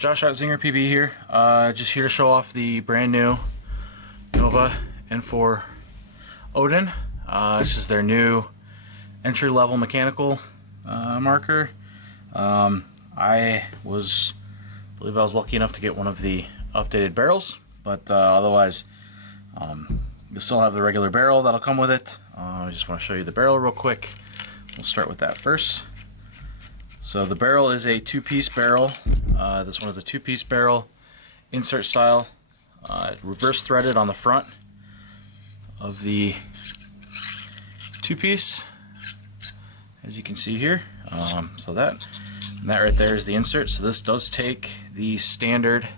Josh at Zinger PB here. Just here to show off the brand new Nova N4 Odin. This is their new entry-level mechanical marker. I believe I was lucky enough to get one of the updated barrels, but otherwise you still have the regular barrel that'll come with it. I just want to show you the barrel real quick. We'll start with that first. So the barrel is a two-piece barrel. This one is a two-piece barrel, insert style, reverse threaded on the front of the two-piece, as you can see here. So that right there is the insert. So this does take the standard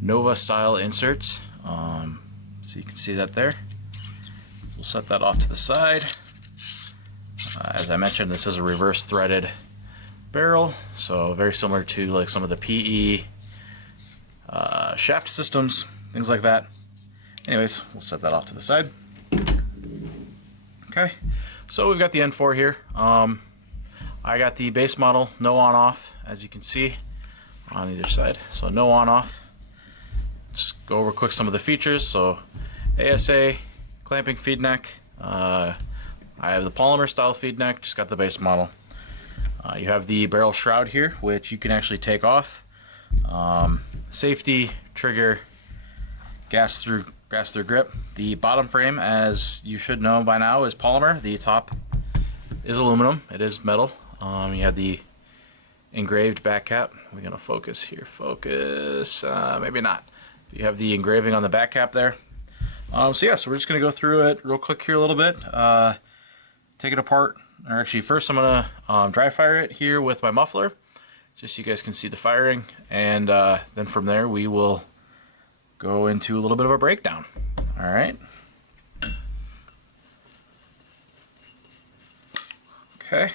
Nova style inserts. So you can see that there. We'll set that off to the side. As I mentioned, this is a reverse threaded barrel, so very similar to like some of the PE shaft systems, things like that. Anyways, we'll set that off to the side. Okay, so we've got the N4 here. I got the base model, no on off, as you can see on either side. So no on off. Just go over quick some of the features. So ASA, clamping feed neck. I have the polymer style feed neck, just got the base model. You have the barrel shroud here, which you can actually take off. Safety, trigger, gas through grip. The bottom frame, as you should know by now, is polymer. The top is aluminum. It is metal. You have the engraved back cap. We're gonna focus here. Focus. Maybe not. You have the engraving on the back cap there. So yeah, so we're just gonna go through it real quick here a little bit. Take it apart. Or actually, first I'm gonna dry fire it here with my muffler, just so you guys can see the firing, and then from there we will go into a little bit of a breakdown. All right. Okay.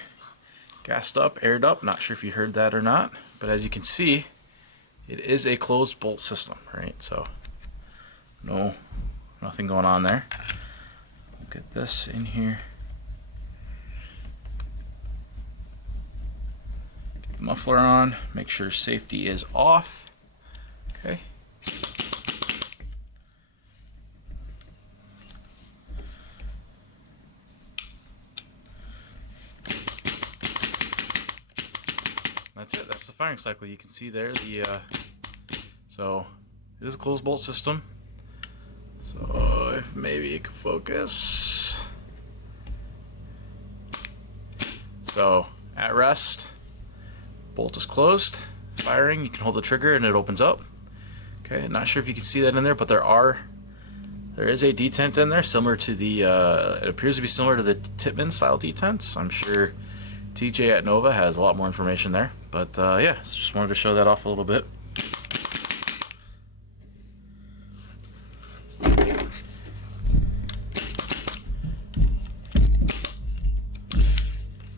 Gassed up, aired up. Not sure if you heard that or not, but as you can see, it is a closed bolt system, right? So nothing going on there. We'll get this in here. Muffler on, make sure safety is off. Okay. That's it. That's the firing cycle. You can see there so it is a closed bolt system. So if maybe you can focus. So at rest, bolt is closed, firing, you can hold the trigger and it opens up. Okay, not sure if you can see that in there, but there is a detent in there, similar to the, it appears to be similar to the Tippmann style detents. I'm sure TJ at Nova has a lot more information there, but yeah, so just wanted to show that off a little bit.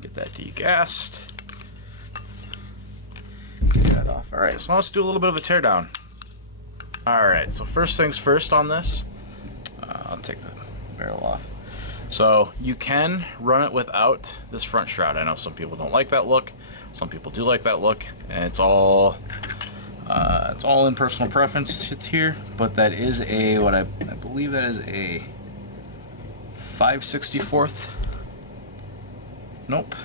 Get that degassed. Alright, so let's do a little bit of a teardown. Alright, so first things first on this, I'll take the barrel off. So you can run it without this front shroud. I know some people don't like that look, some people do like that look, and it's all in personal preference here, but that is a, what I believe that is a 5/64th, nope,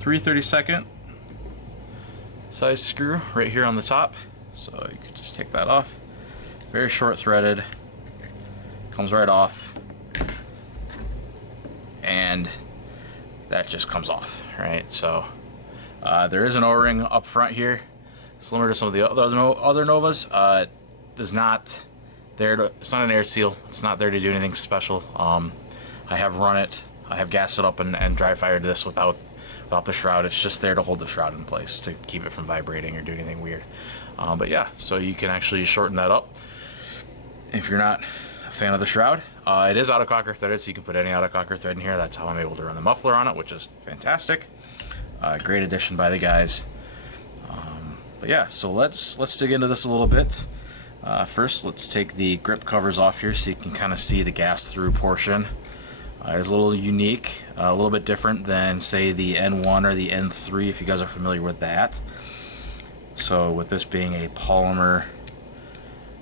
3/32 size screw right here on the top, so you could just take that off. Very short threaded, comes right off, and that just comes off, right? So there is an O-ring up front here, similar to some of the other Novas. It's not an air seal. It's not there to do anything special. I have run it, I have gassed it up and dry fired this without the shroud. It's just there to hold the shroud in place to keep it from vibrating or do anything weird. But yeah, so you can actually shorten that up if you're not a fan of the shroud. It is autococker threaded, so you can put any autococker thread in here. That's how I'm able to run the muffler on it, which is fantastic. Great addition by the guys. But yeah, so let's dig into this a little bit. First, let's take the grip covers off here so you can kind of see the gas through portion. It's a little unique, a little bit different than, say, the N1 or the N3, if you guys are familiar with that. So with this being a polymer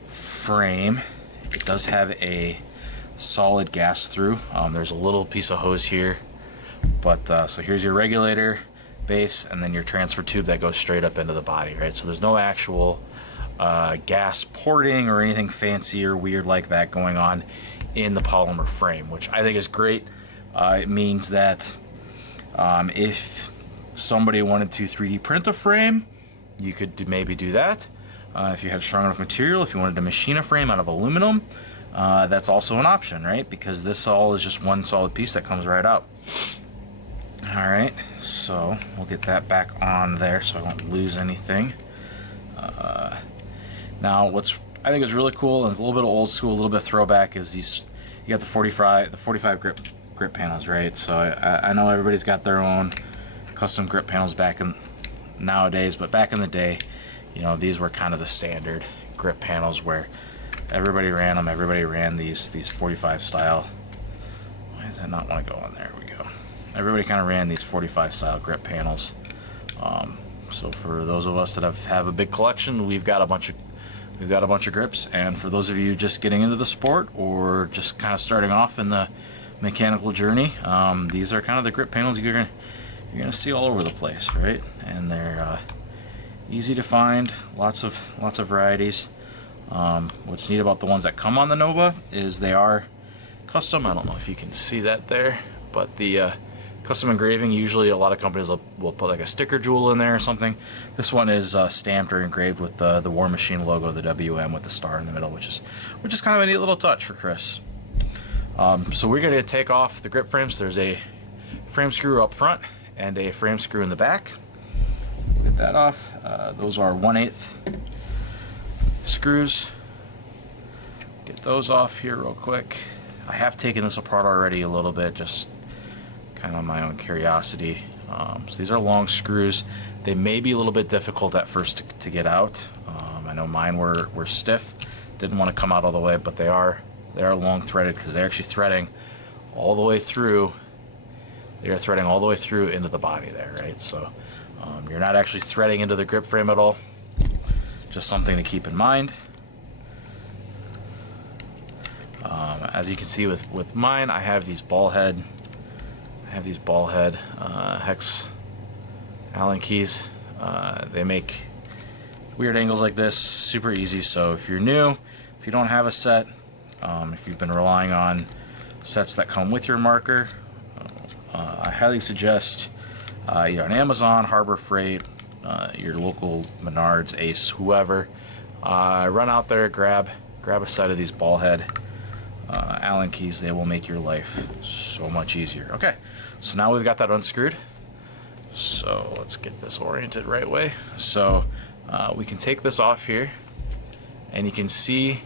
frame, it does have a solid gas through. There's a little piece of hose here, but so here's your regulator base, and then your transfer tube that goes straight up into the body, right? So there's no actual gas porting or anything fancy or weird like that going on in the polymer frame, which I think is great. It means that if somebody wanted to 3D print a frame, you could maybe do that. If you had strong enough material, if you wanted to machine a frame out of aluminum, that's also an option, right? Because this all is just one solid piece that comes right out. All right, so we'll get that back on there so I won't lose anything. Now, what's I think is really cool and it's a little bit old school, a little bit throwback, is these. You got the 45 grip panels, right? So I know everybody's got their own custom grip panels nowadays, but back in the day, you know, these were kind of the standard grip panels where everybody ran them. Everybody ran these 45 style. Why does that not want to go on? There we go. Everybody kind of ran these 45 style grip panels. So for those of us that have a big collection, we've got a bunch of grips. And for those of you just getting into the sport or just kind of starting off in the mechanical journey, these are kind of the grip panels you're gonna see all over the place, right? And they're easy to find, lots of varieties. What's neat about the ones that come on the Nova is they are custom. I don't know if you can see that there, but the custom engraving, usually a lot of companies will put like a sticker jewel in there or something. This one is stamped or engraved with the War Machine logo, the WM with the star in the middle, which is kind of a neat little touch for Chris. So we're going to take off the grip frames. There's a frame screw up front and a frame screw in the back. Get that off. Those are 1/8 screws. Get those off here real quick. I have taken this apart already a little bit, just kind of my own curiosity. So these are long screws. They may be a little bit difficult at first to get out. I know mine were stiff, didn't want to come out all the way, but they are long threaded because they're actually threading all the way through. They are threading all the way through into the body there, right? So you're not actually threading into the grip frame at all. Just something to keep in mind. As you can see with mine, I have these ball head hex Allen keys. They make weird angles like this super easy. So if you're new, if you don't have a set, if you've been relying on sets that come with your marker, I highly suggest either on Amazon, Harbor Freight, your local Menards, Ace, whoever, run out there, grab a set of these ball head Allen keys. They will make your life so much easier. Okay, so now we've got that unscrewed. So let's get this oriented right way. So we can take this off here, and you can see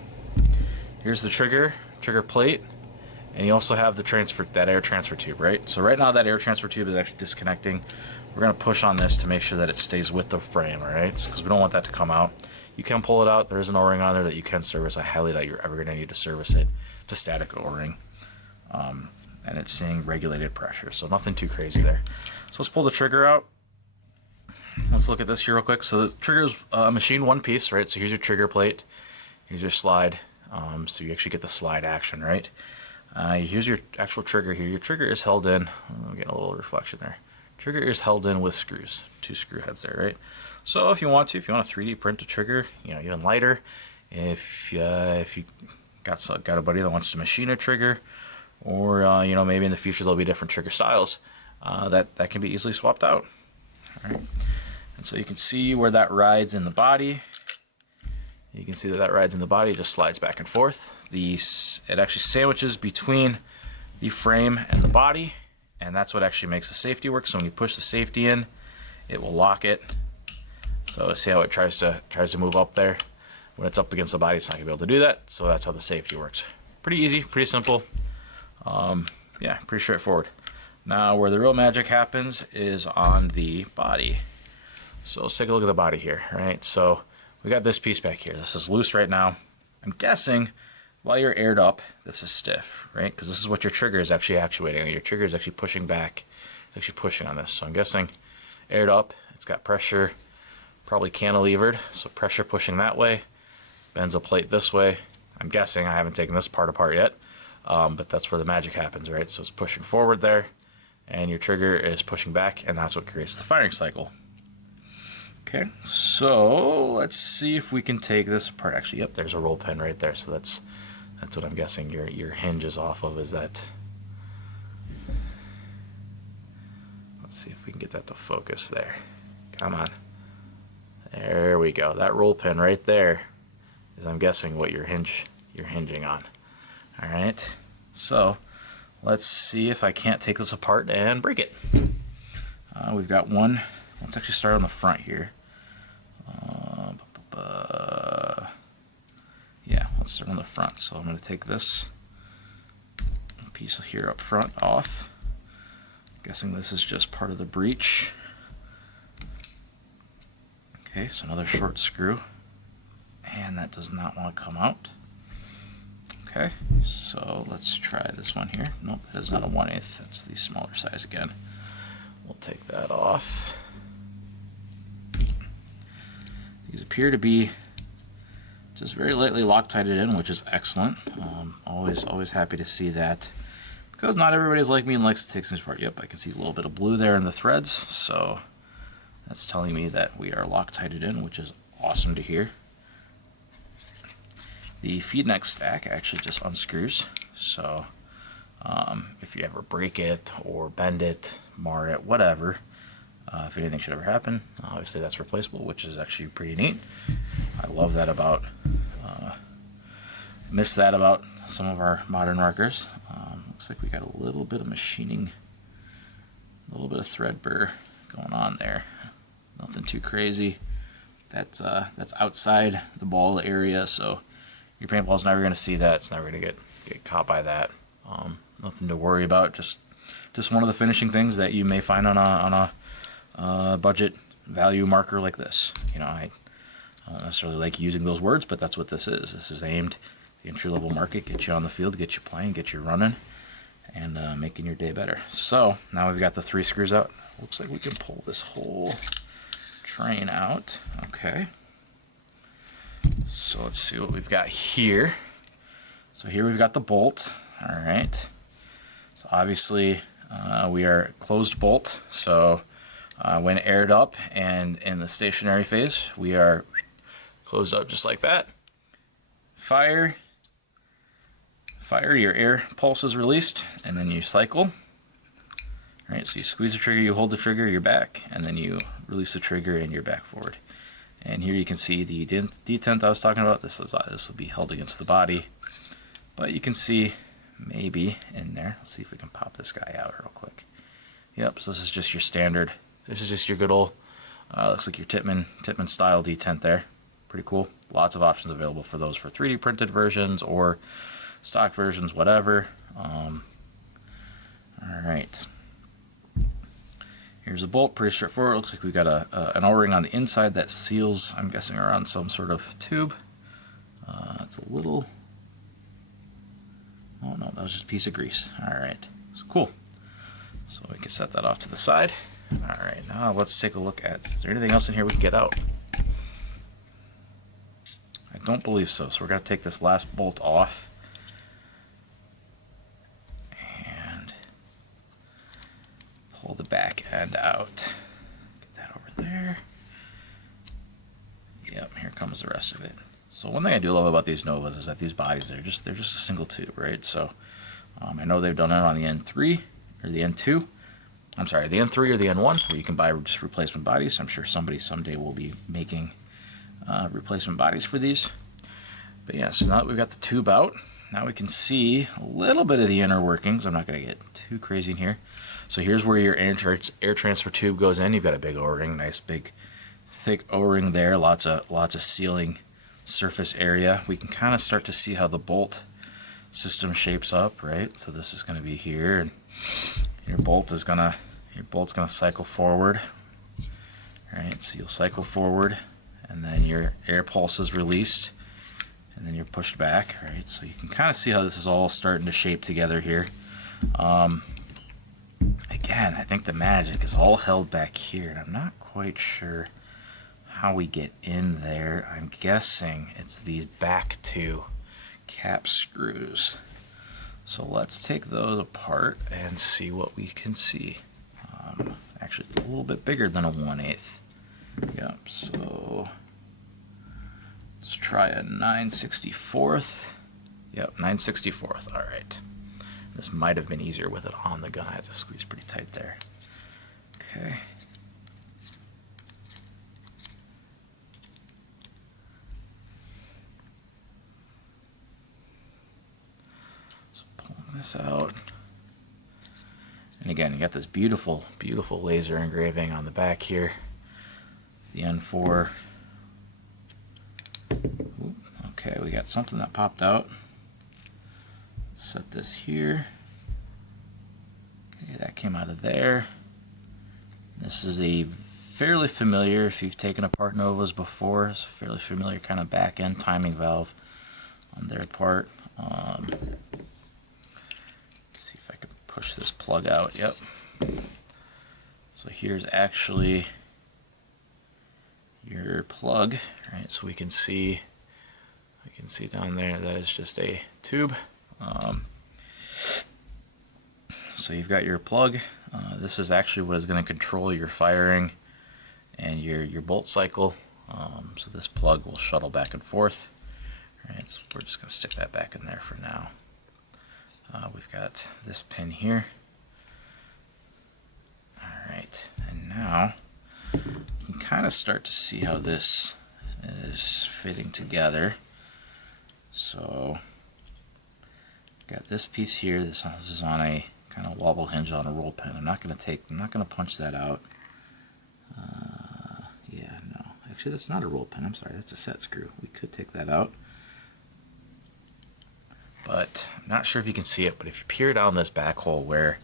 here's the trigger plate, and you also have that air transfer tube, right? So right now that air transfer tube is actually disconnecting. We're gonna push on this to make sure that it stays with the frame, all right? Because we don't want that to come out. You can pull it out. There's an O-ring on there that you can service. I highly doubt you're ever gonna need to service it. It's a static O-ring, and it's saying regulated pressure, so nothing too crazy there. So let's pull the trigger out. Let's look at this here real quick. So the trigger is machined one piece, right? So here's your trigger plate. Here's your slide. So you actually get the slide action, right? Here's your actual trigger here. Your trigger is held in. I'm getting a little reflection there. Trigger is held in with screws, 2 screw heads there, right? So if you want to 3D print a trigger, even lighter, if you got a buddy that wants to machine a trigger, or maybe in the future there'll be different trigger styles, that can be easily swapped out. All right, and so you can see where that rides in the body. You can see that rides in the body, just slides back and forth. It actually sandwiches between the frame and the body, and that's what actually makes the safety work. So when you push the safety in, it will lock it. So see how it tries to move up there. When it's up against the body, it's not gonna be able to do that. So that's how the safety works. Pretty easy, pretty simple. Yeah, pretty straightforward. Now where the real magic happens is on the body. So let's take a look at the body here, right? So we got this piece back here. This is loose right now. I'm guessing while you're aired up, this is stiff, right? Because this is what your trigger is actually actuating. Your trigger is actually pushing back. It's actually pushing on this. So I'm guessing aired up, it's got pressure probably cantilevered, so pressure pushing that way, bends a plate this way. I'm guessing, I haven't taken this part apart yet, but that's where the magic happens, right? So it's pushing forward there, and your trigger is pushing back, and that's what creates the firing cycle. Okay, so let's see if we can take this apart. Actually, yep, there's a roll pin right there, so that's what I'm guessing your hinge is off of, is that. Let's see if we can get that to focus there. Come on. There we go. That roll pin right there is, I'm guessing, what you're hinging on. All right, so let's see if I can't take this apart and break it. We've got one. Let's actually start on the front here. Yeah, let's start on the front. So I'm going to take this piece here up front off. Guessing this is just part of the breech. Okay, so another short screw. And that does not want to come out. Okay, so let's try this one here. Nope, that is not a 1/8. That's the smaller size again. We'll take that off. These appear to be just very lightly Loctited in, which is excellent. Always happy to see that, because not everybody's like me and likes to take things apart. Yep, I can see a little bit of blue there in the threads, so that's telling me that we are Loctited in, which is awesome to hear. The feed neck stack actually just unscrews, so if you ever break it or bend it, mar it, whatever, if anything should ever happen, obviously that's replaceable, which is actually pretty neat. I love that about, miss that about some of our modern markers. Looks like we got a little bit of machining, a little bit of thread burr going on there. Nothing too crazy. That's outside the ball area, so your paintball's never going to see that. It's never going to get caught by that. Nothing to worry about. Just one of the finishing things that you may find on a budget value marker like this. You know, I don't necessarily like using those words, but that's what this is. This is aimed at the entry-level market, get you on the field, get you playing, get you running, and making your day better. So now we've got the 3 screws out. Looks like we can pull this whole train out. Okay. So let's see what we've got here. So here we've got the bolt. All right. So obviously we are closed bolt. So when aired up and in the stationary phase, we are closed up just like that. Fire, your air pulse is released, and then you cycle. All right, so you squeeze the trigger, you hold the trigger, you're back, and then you release the trigger and you're back forward. And here you can see the detent I was talking about. This will be held against the body, but you can see maybe in there. Let's see if we can pop this guy out real quick. Yep, so this is just your standard. This is just your good old, looks like your Tippmann style detent there. Pretty cool. Lots of options available for those for 3D printed versions or stock versions, whatever. All right. Here's a bolt, pretty straightforward. Looks like we've got an O-ring on the inside that seals, I'm guessing, around some sort of tube. It's a little, oh no, that was just a piece of grease. All right, so cool. So we can set that off to the side. All right, now let's take a look at, is there anything else in here we can get out? I don't believe so, so we're gonna take this last bolt off. Pull the back end out. Get that over there. Yep, here comes the rest of it. So one thing I do love about these Novas is that these bodies, they're just a single tube, right? So I know they've done it on the N3 or the N2. I'm sorry, the N3 or the N1, where you can buy just replacement bodies. I'm sure somebody someday will be making replacement bodies for these. But yeah, so now that we've got the tube out, now we can see a little bit of the inner workings. I'm not going to get too crazy in here. So here's where your air transfer tube goes in. You've got a big O-ring, nice big thick O-ring there, lots of sealing surface area. We can kind of start to see how the bolt system shapes up, right? So this is going to be here, and your bolt's gonna cycle forward. All right, so you'll cycle forward, and then your air pulse is released, and then you're pushed back, right? So you can kind of see how this is all starting to shape together here. Again, I think the magic is all held back here, and I'm not quite sure how we get in there. I'm guessing it's these back two cap screws. So let's take those apart and see what we can see. Actually, it's a little bit bigger than a 1/8. Yep, so let's try a 9/64. Yep, 9/64. All right. This might have been easier with it on the gun. I had to squeeze pretty tight there. Okay. So pulling this out. And again, you got this beautiful, beautiful laser engraving on the back here. The N4. Ooh, okay, we got something that popped out. Let's set this here. Okay, that came out of there. This is a fairly familiar, if you've taken apart Novas before, it's a fairly familiar kind of back end timing valve on their part. Let's see if I can push this plug out. Yep. So here's actually your plug, right? So we can see down there that is just a tube. So you've got your plug. This is actually what is going to control your firing and your bolt cycle. So this plug will shuttle back and forth. All right, so we're just going to stick that back in there for now. We've got this pin here. Alright, and now you can kind of start to see how this is fitting together. So, got this piece here. This is on a kind of wobble hinge on a roll pin. I'm not going to punch that out. Yeah, no. Actually, that's not a roll pin. I'm sorry, that's a set screw. We could take that out. But I'm not sure if you can see it, but if you peer down this back hole where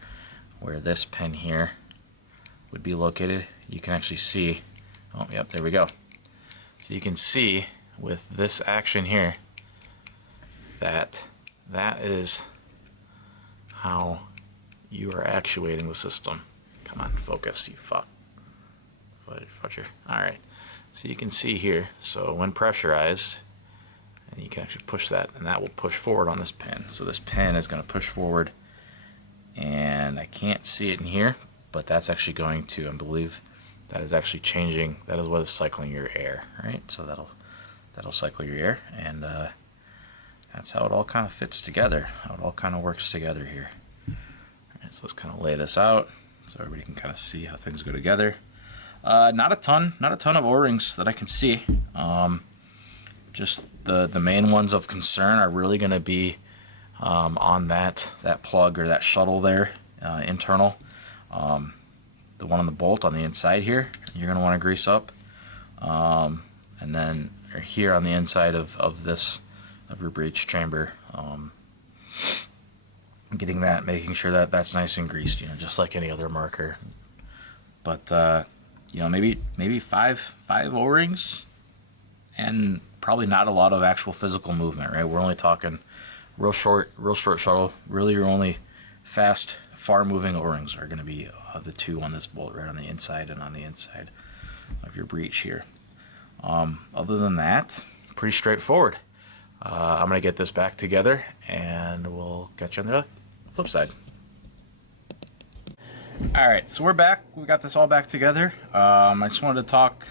this pin here would be located, you can actually see, oh yep, there we go. So you can see with this action here that is how you are actuating the system. Come on, focus, you fudger. Alright, so you can see here, so when pressurized, and you can actually push that, and that will push forward on this pin. So this pin is going to push forward, and I can't see it in here, but that's actually going to, I believe, that is actually changing. That is what is cycling your air, right? So that'll cycle your air, and that's how it all kind of fits together. How it all kind of works together here. All right, so let's kind of lay this out so everybody can kind of see how things go together. Not a ton of O-rings that I can see. Just the main ones of concern are really going to be on that plug or that shuttle there, internal. The one on the bolt on the inside here, you're going to want to grease up. And then here on the inside of your breech chamber, getting that, making sure that that's nice and greased, you know, just like any other marker. But you know, maybe five O-rings, and probably not a lot of actual physical movement, right? We're only talking real short shuttle. Really, your only fast, far-moving O-rings are going to be the two on this bolt, right on the inside and on the inside of your breech here. Other than that, pretty straightforward. I'm going to get this back together, and we'll catch you on the flip side. Alright, so we're back. We got this all back together. I just wanted to talk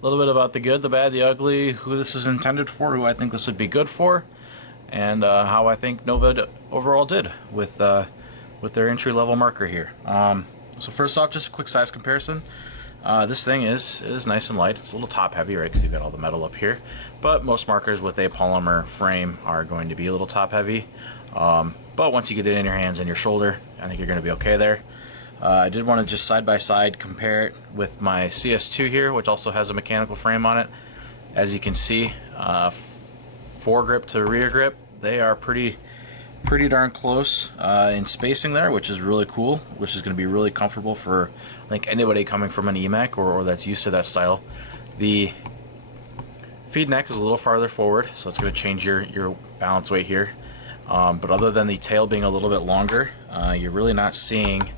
a little bit about the good, the bad, the ugly, who this is intended for, who I think this would be good for, and how I think Nova overall did with their entry-level marker here. So first off, just a quick size comparison. This thing is nice and light. It's a little top-heavy, right, because you've got all the metal up here. But most markers with a polymer frame are going to be a little top-heavy. But once you get it in your hands and your shoulder, I think you're going to be okay there. I did want to just side-by-side compare it with my CS2 here, which also has a mechanical frame on it. As you can see, foregrip to rear grip, they are pretty darn close in spacing there, which is really cool, which is going to be really comfortable for, I think, anybody coming from an EMEK or that's used to that style. The feed neck is a little farther forward, so it's going to change your balance weight here. But other than the tail being a little bit longer, you're really not seeing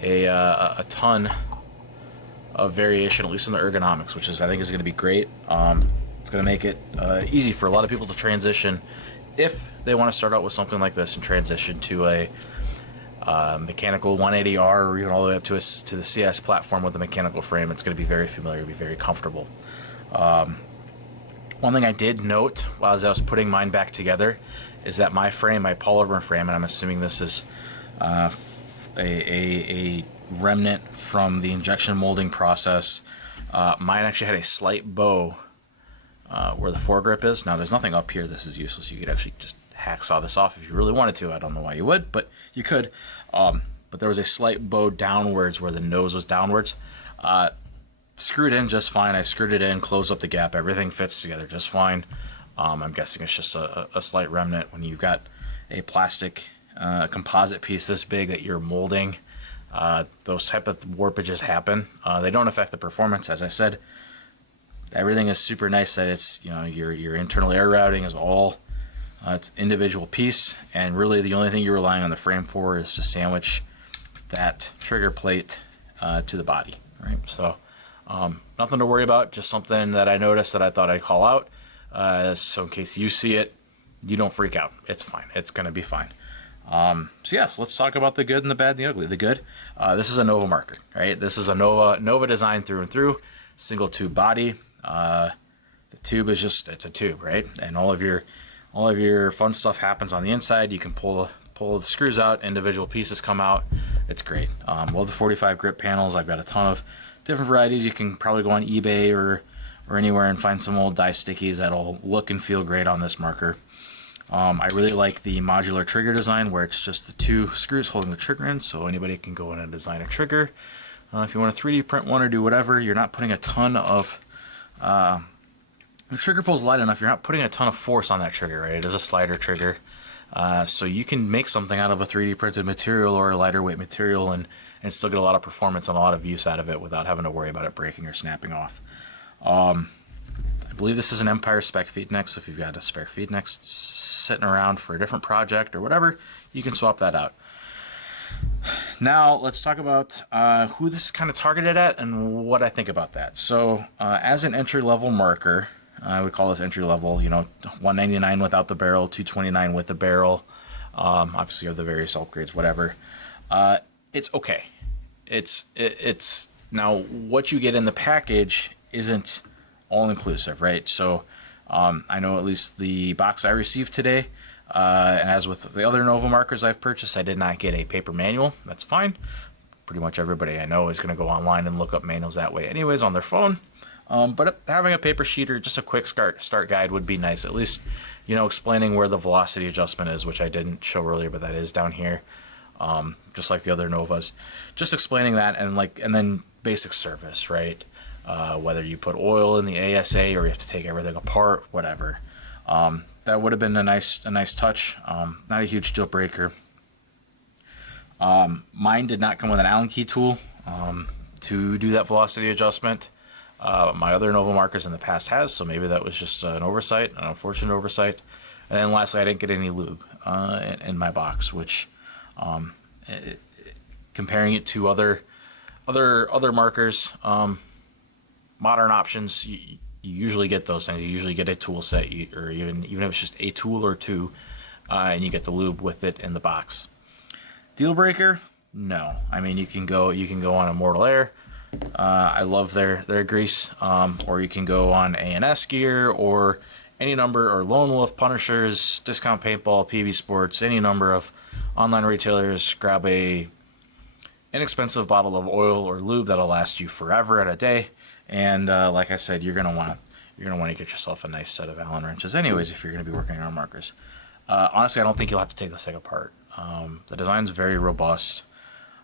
a ton of variation, at least in the ergonomics, which is, I think, is going to be great. It's going to make it easy for a lot of people to transition if they want to start out with something like this and transition to a mechanical 180R, or even all the way up to the CS platform with a mechanical frame. It's going to be very familiar, be very comfortable. One thing I did note while I was putting mine back together is that my frame, my polymer frame, and I'm assuming this is a remnant from the injection molding process, mine actually had a slight bow where the foregrip is. Now there's nothing up here. This is useless. You could actually just hacksaw this off if you really wanted to. I don't know why you would, but you could. But there was a slight bow downwards where the nose was downwards. Screwed in just fine. I screwed it in, closed up the gap. Everything fits together just fine. I'm guessing it's just a slight remnant when you've got a plastic composite piece this big that you're molding. Those type of warpages happen. They don't affect the performance, as I said. Everything is super nice. That it's, you know, your internal air routing is all it's individual piece, and really the only thing you're relying on the frame for is to sandwich that trigger plate to the body, right? So nothing to worry about. Just something that I noticed that I thought I'd call out. So in case you see it, you don't freak out. It's fine. It's gonna be fine. So yes, let's talk about the good and the bad and the ugly. The good, this is a Nova marker, right? This is a Nova design through and through, single tube body. The tube is just, it's a tube, right? And all of your fun stuff happens on the inside. You can pull the screws out, individual pieces come out. It's great. Love the 45 grip panels. I've got a ton of different varieties. You can probably go on eBay or anywhere and find some old die stickies that'll look and feel great on this marker. I really like the modular trigger design where it's just the two screws holding the trigger in, so anybody can go in and design a trigger. If you want to 3D print one or do whatever, you're not putting a ton of... the trigger pull's light enough, you're not putting a ton of force on that trigger, right? It is a slider trigger. So you can make something out of a 3D printed material or a lighter weight material and still get a lot of performance and a lot of use out of it without having to worry about it breaking or snapping off. I believe this is an Empire spec feed neck, so if you've got a spare feed neck sitting around for a different project or whatever, you can swap that out. Now let's talk about who this is kind of targeted at and what I think about that. So as an entry-level marker, I would call this entry-level, you know, $199 without the barrel, $229 with the barrel. Obviously you have the various upgrades, whatever. It's okay. It's now what you get in the package isn't all-inclusive, right? So I know at least the box I received today, and as with the other Nova markers I've purchased, I did not get a paper manual. That's fine. Pretty much everybody I know is going to go online and look up manuals that way anyways on their phone. But having a paper sheet or just a quick start guide would be nice. At least, you know, explaining where the velocity adjustment is, which I didn't show earlier, but that is down here. Just like the other Novas. Just explaining that and then basic service, right? Whether you put oil in the ASA or you have to take everything apart, whatever. That would have been a nice touch. Not a huge deal breaker. Mine did not come with an Allen key tool to do that velocity adjustment. My other Nova markers in the past has, so maybe that was just an oversight, an unfortunate oversight. And then lastly, I didn't get any lube in my box, which comparing it to other markers, modern options, you usually get those things. You usually get a tool set, or even if it's just a tool or two, and you get the lube with it in the box. Deal breaker? No. I mean, you can go on Immortal Air. I love their grease, or you can go on A&S gear or any number, or Lone Wolf, Punishers, Discount Paintball, PB Sports, any number of online retailers. Grab a inexpensive bottle of oil or lube that'll last you forever and a day. And like I said, you're gonna want to get yourself a nice set of Allen wrenches, anyways, if you're gonna be working on markers. Honestly, I don't think you'll have to take this thing apart. The design's very robust.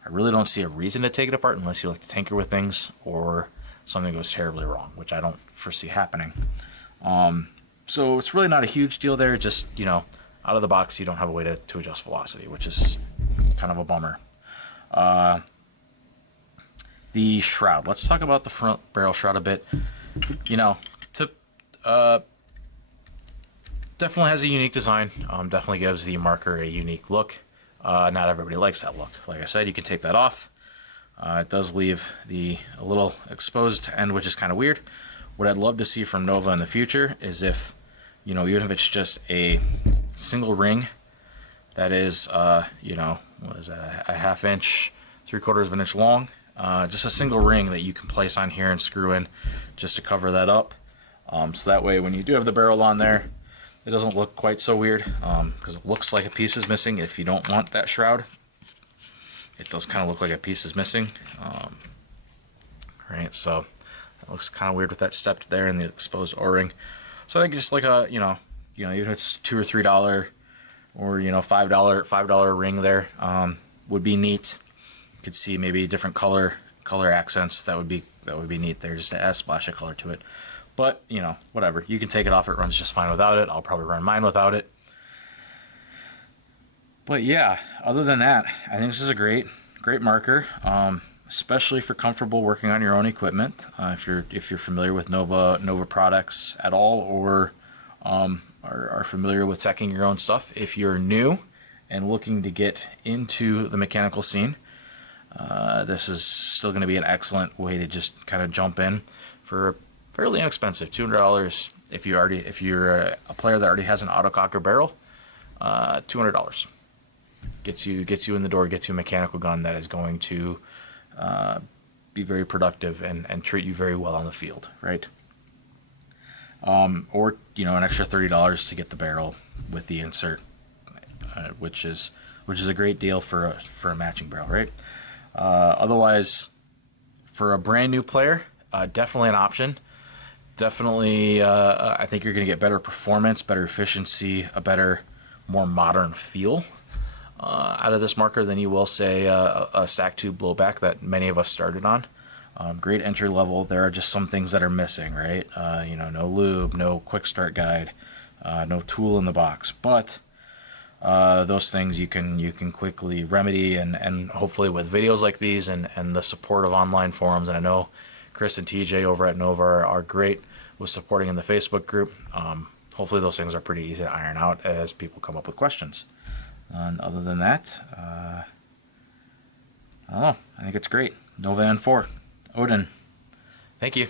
I really don't see a reason to take it apart unless you like to tinker with things or something goes terribly wrong, which I don't foresee happening. So it's really not a huge deal there. Just, you know, out of the box, you don't have a way to adjust velocity, which is kind of a bummer. The shroud. Let's talk about the front barrel shroud a bit. You know, definitely has a unique design. Definitely gives the marker a unique look. Not everybody likes that look. Like I said, you can take that off. It does leave a little exposed end, which is kind of weird. What I'd love to see from Nova in the future is if, you know, even if it's just a single ring that is, you know, what is that, a ½ inch, 3/4 of an inch long, just a single ring that you can place on here and screw in just to cover that up. So that way when you do have the barrel on there, it doesn't look quite so weird, because it looks like a piece is missing. If you don't want that shroud, it does kind of look like a piece is missing. Right, so it looks kind of weird with that step there and the exposed O-ring. So I think just like a, you know, even if it's $2 or $3 or, you know, $5 ring there, would be neat. You could see maybe different color accents. That would be neat there, just to add a splash of color to it. But, you know, whatever. You can take it off. It runs just fine without it. I'll probably run mine without it. But yeah, other than that, I think this is a great marker, especially for comfortable working on your own equipment. If you're familiar with Nova products at all, or are familiar with teching your own stuff. If you're new and looking to get into the mechanical scene, this is still going to be an excellent way to just kind of jump in for fairly inexpensive, $200. If you're a player that already has an autococker barrel, $200 gets you in the door, gets you a mechanical gun that is going to be very productive and treat you very well on the field, right? Or, you know, an extra $30 to get the barrel with the insert, which is a great deal for a matching barrel, right? Otherwise, for a brand new player, definitely an option. Definitely, I think you're going to get better performance, better efficiency, a better, more modern feel out of this marker than you will, say, a stack tube blowback that many of us started on. Great entry level. There are just some things that are missing, right? You know, no lube, no quick start guide, no tool in the box. But those things you can quickly remedy, and hopefully with videos like these and the support of online forums. And I know Chris and TJ over at Nova are great with supporting in the Facebook group. Hopefully those things are pretty easy to iron out as people come up with questions. And other than that, I don't know. I think it's great. Nova N4 Odin. Thank you.